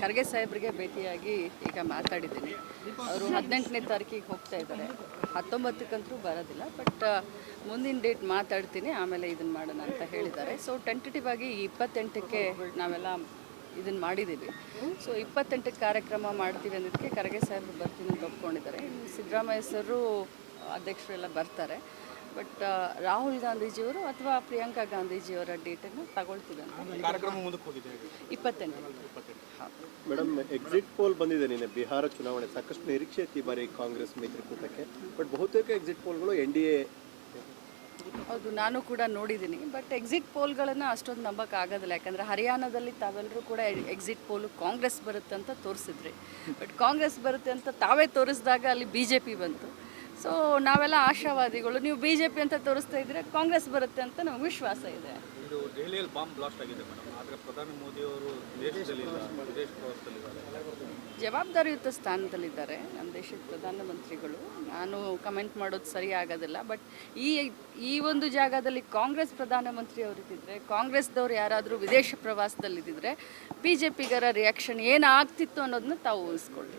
ಖರ್ಗೆ ಸಾಹೇಬ್ರಿಗೆ ಭೇಟಿಯಾಗಿ ಈಗ ಮಾತಾಡಿದ್ದೀನಿ. ಅವರು ಹದಿನೆಂಟನೇ ತಾರೀಕಿಗೆ ಹೋಗ್ತಾ ಇದ್ದಾರೆ. ಹತ್ತೊಂಬತ್ತಕ್ಕಂತೂ ಬರೋದಿಲ್ಲ, ಬಟ್ ಮುಂದಿನ ಡೇಟ್ ಮಾತಾಡ್ತೀನಿ, ಆಮೇಲೆ ಇದನ್ನು ಮಾಡೋಣ ಅಂತ ಹೇಳಿದ್ದಾರೆ. ಸೊ ಟೆಂಟೇಟಿವ್ ಆಗಿ ಇಪ್ಪತ್ತೆಂಟಕ್ಕೆ ನಾವೆಲ್ಲ ಇದನ್ನು ಮಾಡಿದ್ದೀವಿ. ಸೊ ಇಪ್ಪತ್ತೆಂಟಕ್ಕೆ ಕಾರ್ಯಕ್ರಮ ಮಾಡ್ತೀವಿ ಅನ್ನೋದಕ್ಕೆ ಖರ್ಗೆ ಸಾಹೇಬ್ರು ಬರ್ತೀನಿ ಒಪ್ಕೊಂಡಿದ್ದಾರೆ. ಸಿದ್ದರಾಮಯ್ಯ ಸರು ಅಧ್ಯಕ್ಷರೆಲ್ಲ ಬರ್ತಾರೆ. ಬಟ್ ರಾಹುಲ್ ಗಾಂಧೀಜಿಯವರು ಅಥವಾ ಪ್ರಿಯಾಂಕಾ ಗಾಂಧೀಜಿಯವರ ಡೇಟನ್ನು ತಗೊಳ್ತೀವಿ ಅಂತ ಇಪ್ಪತ್ತೆಂಟು ಮೇಡಮ್ ಎಕ್ಸಿಟ್ ಪೋಲ್ ಬಂದಿದೆ ನಿನ್ನೆ. ಬಿಹಾರ ಚುನಾವಣೆ. ಸಾಕಷ್ಟು ನಿರೀಕ್ಷೆ ಇತ್ತು ಈ ಬಾರಿ ಕಾಂಗ್ರೆಸ್ ಮೈತ್ರಿಕೂಟಕ್ಕೆ ಬಟ್ ಬಹುತೇಕ ಎಕ್ಸಿಟ್ ಪೋಲ್ಗಳು ಎನ್ ಡಿ ಎ ಹೌದು ನಾನು ಕೂಡ ನೋಡಿದ್ದೀನಿ. ಬಟ್ ಎಕ್ಸಿಟ್ ಪೋಲ್ಗಳನ್ನು ಅಷ್ಟೊಂದು ನಂಬಕ್ಕೆ ಆಗೋದಿಲ್ಲ. ಯಾಕಂದರೆ ಹರಿಯಾಣದಲ್ಲಿ ತಾವೆಲ್ಲರೂ ಕೂಡ ಎಕ್ಸಿಟ್ ಪೋಲು ಕಾಂಗ್ರೆಸ್ ಬರುತ್ತೆ ಅಂತ ತೋರಿಸಿದ್ರಿ. ಬಟ್ ಕಾಂಗ್ರೆಸ್ ಬರುತ್ತೆ ಅಂತ ತಾವೇ ತೋರಿಸಿದಾಗ ಅಲ್ಲಿ ಬಿ ಜೆ ಪಿ ಬಂತು. ಸೊ ನಾವೆಲ್ಲ ಆಶಾವಾದಿಗಳು. ನೀವು ಬಿ ಜೆ ಪಿ ಅಂತ ತೋರಿಸ್ತಾ ಇದ್ರೆ ಕಾಂಗ್ರೆಸ್ ಬರುತ್ತೆ ಅಂತ ನಮ್ಗೆ ವಿಶ್ವಾಸ ಇದೆ. ಇದು ದೆಹಲಿಯಲ್ಲಿ ಬಾಂಬ್ ಬ್ಲಾಸ್ಟ್ ಆಗಿದೆ ಮೇಡಮ್. ಆದರೆ ಪ್ರಧಾನಿ ಮೋದಿ ಅವರು ದೇಶದಲ್ಲಿಲ್ಲ ವಿದೇಶ ಪ್ರವಾಸದಲ್ಲಿದ್ದಾರೆ. ಜವಾಬ್ದಾರಿಯುತ ಸ್ಥಾನದಲ್ಲಿದ್ದಾರೆ ನಮ್ಮ ದೇಶದ ಪ್ರಧಾನಮಂತ್ರಿಗಳು. ನಾನು ಕಮೆಂಟ್ ಮಾಡೋದು ಸರಿ ಆಗೋದಿಲ್ಲ ಬಟ್ ಈ ಈ ಒಂದು ಜಾಗದಲ್ಲಿ ಕಾಂಗ್ರೆಸ್ ಪ್ರಧಾನಮಂತ್ರಿ ಅವರಿದ್ದಿದ್ರೆ ಕಾಂಗ್ರೆಸ್ದವ್ರು ಯಾರಾದರೂ ವಿದೇಶ ಪ್ರವಾಸದಲ್ಲಿದ್ದಿದ್ರೆ ಬಿ ಜೆ ಪಿಗರ ರಿಯಾಕ್ಷನ್ ಏನಾಗ್ತಿತ್ತು ಅನ್ನೋದನ್ನ ತಾವು ಊಹಿಸ್ಕೊಳ್ಳಿ